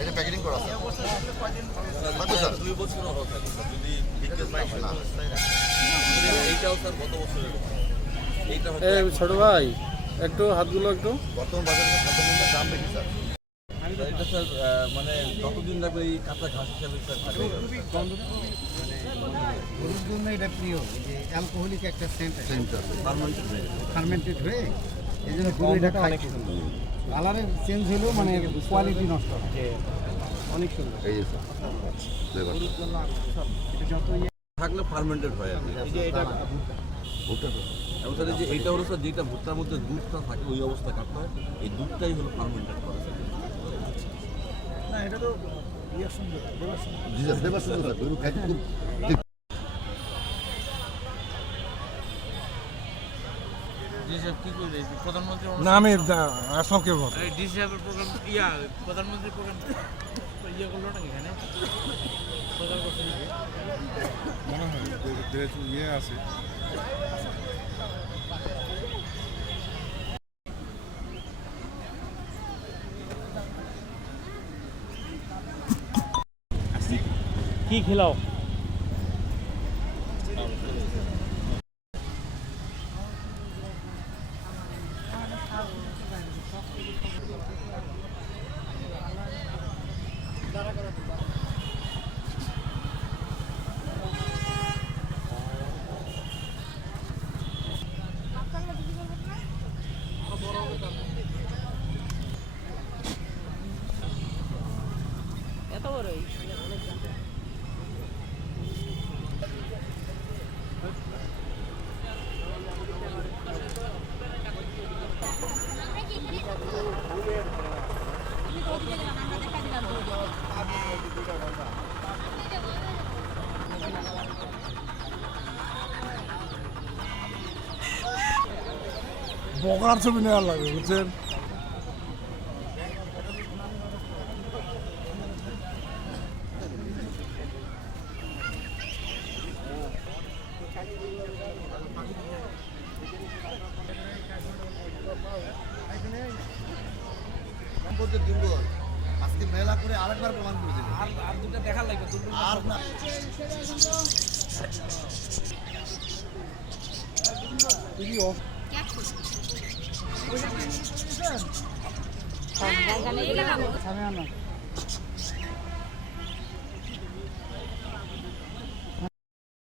এটা প্যাকেটিং করা আছে স্যার 2 বছর হবে যদি এইটাও স্যার গত বছরের এইটা ছোট ভাই একটু হাতগুলো একটু বর্তমান বাজারে খাদ্যমূল্যের দাম বেশি স্যার এটা স্যার মানে যতদিন লাগবে এই কাঁচা ঘাস হিসাবে স্যার থাকে গরুর জন্য এটা প্রিয় যে অ্যালকোহলিক একটা সেন্ট ফার্মেন্টেড হয়ে এই জন্য গরু এটা খায় কালারের চেঞ্জ হলেও মানে কোয়ালিটি নষ্ট হয় অনেক সুন্দর এই গরুর জন্য এটা যত থাকলে ফার্মেন্টেড হয় আর কি এটা ভুট্টা এবং স্যার এই যে এইটা হলো স্যার যেটা ভুট্টার মধ্যে দুধটা থাকে ওই অবস্থা কাটতে হয় এই দুধটাই হলো ফার্মেন্টেড করা না এটা তো সুন্দর জি স্যার দেবার সুন্দর স্যার গরু খাইতে খুব না আমি আসলাম কেউ প্রধানমন্ত্রী প্রোগ্রাম ইয়ে করলো নাকি এখানে মনে হয় ইয়ে আছে কি খেলাও এত বড় বকরার ছবি নেওয়ার লাগবে বুঝছেন আজকে মেলা করে আরেকবার প্রমাণ করে দিল আর দুটো দেখার লাগবে আর না সামনে